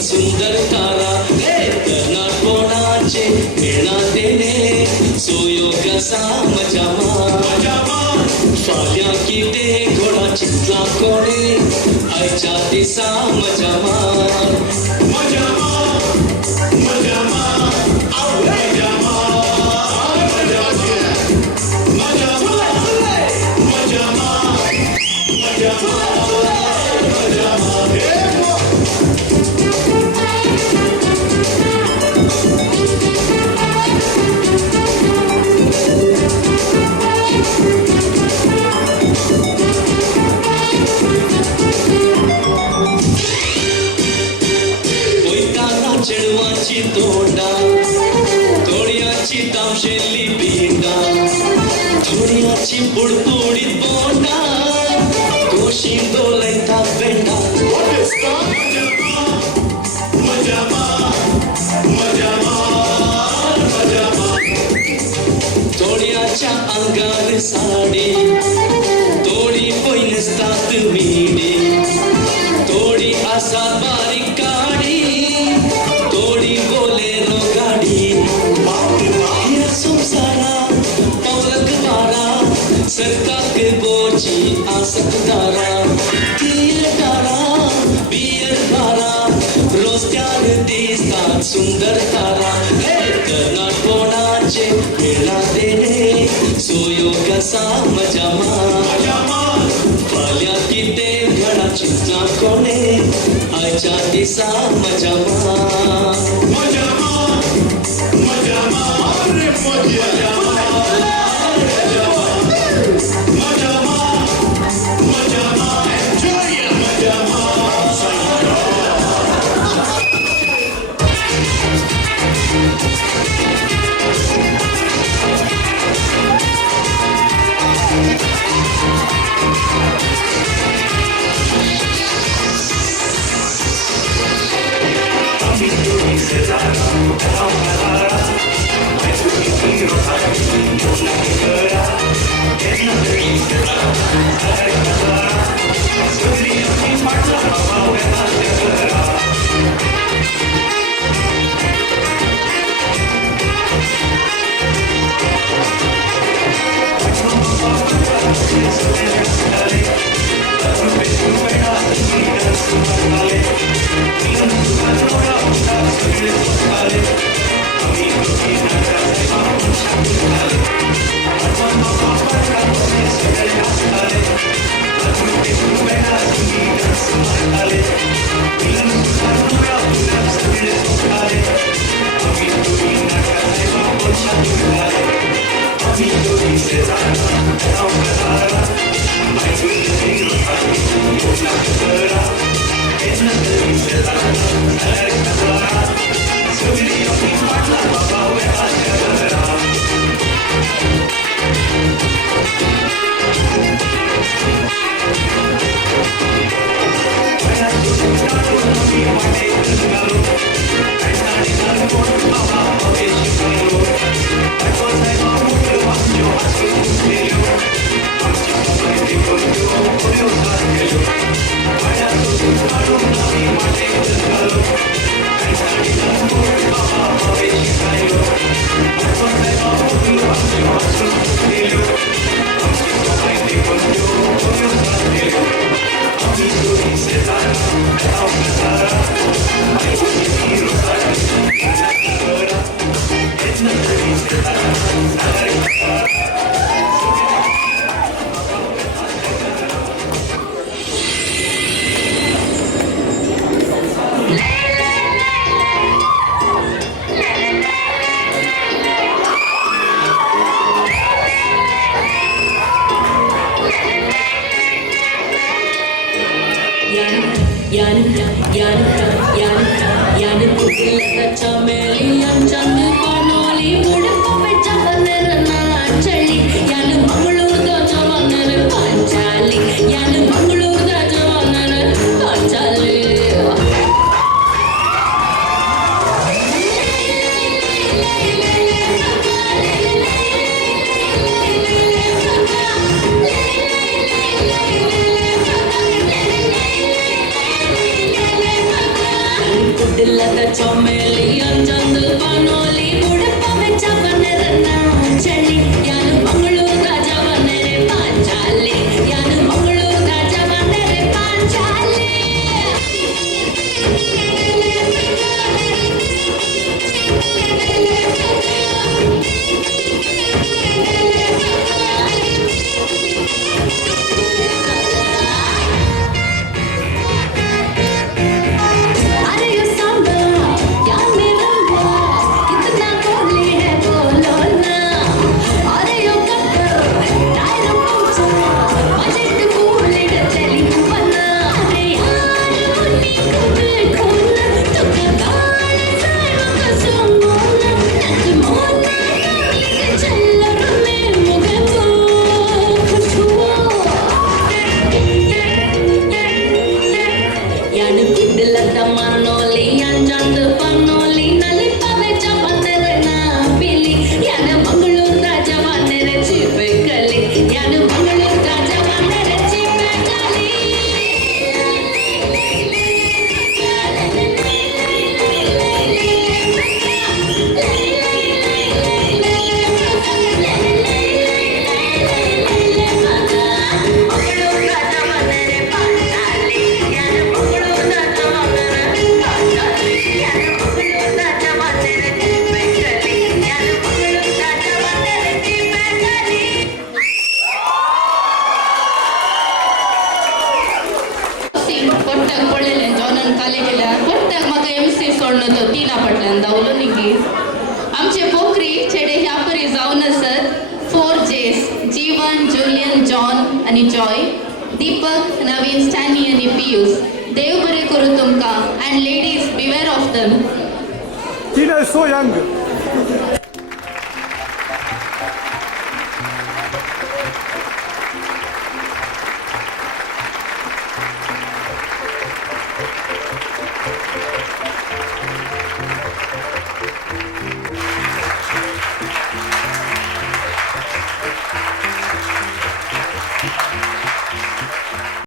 सुंदर तारा कर्नाट कोणाचे प्रेरणा देणे सोयो कसा मजामा फाल्या किते घोडा चितला कोणे आयच्या दिसा मजामा चेडवाची तोंडा तोडयाची तामशेली बिंडा थोड्याची बुडबुडीत बोंडा कोशी दोलयता पेंडा तोड्याच्या अंगार साडी तोडी पयनसतात मिडी तोडी आसा बारीक काडी तोडी बोलेरो गाडी या संसारा पौलक मारा सरकाक बोची आसकदारा तीर तारा बियर बारा रोस्त्यार दिसतात सुंदर तारा कर्नाट कोणाचे प्रेरणा देणे सोयो कसा मजामा फाल्या किते घडा चितला कोणे आयच्या दिसा मजामा यान कुठला चमेली चंद पानोली मुडप बेचा बंदर ना चली यान मंगळूर दा जवानर पांचाली यान मंगळूर दा जवानर पांचाली कुडलत चमेली चंद पानोली मुडप बेचा बंदर ना चली यान मंगळूर दा जवानर पांचाली यान मंगळूर दा जवानर पांचाली अरे यो सांबा क्या मेरा कितना कोहली है बोलो ना अरे यो कप्पर टायर पंचर बजट कूलेड चली बना अरे यार मुन्नी कुबे खोना तुका गाल सायो कसुमोना नच मोना के चल रमे मुगे तो खुशबू यान कुडलत मानोली चंद पानोली नली पावेचा बंदर ना पिली यान मंगळूर दा जवानर चिपे कली यान मंगळूर दा जवानर चिपे कली मंगळूर दा जवानर पांचाली यान मंगळूर दा जवानर पांचाली यान मंगळूर दा जवानर चिपे कली यान मंगळूर दा जवानर चिपे कली कोट्ट्याक पडलेलें जॉनान काले केल्या कोट्ट्याक म्हाका एमसी सोडलो तो 3 फाटल्यान धांवलो निगी आमचे पोखरी चेडे ह्या परी जावन आसत 4 जेस जीवन जुलियन जॉन आनी जॉय दीपक नवीन स्टॅनी आनी पियुष देव बरें करूं तुमकां and ladies बिवेअर of them Tina is so young.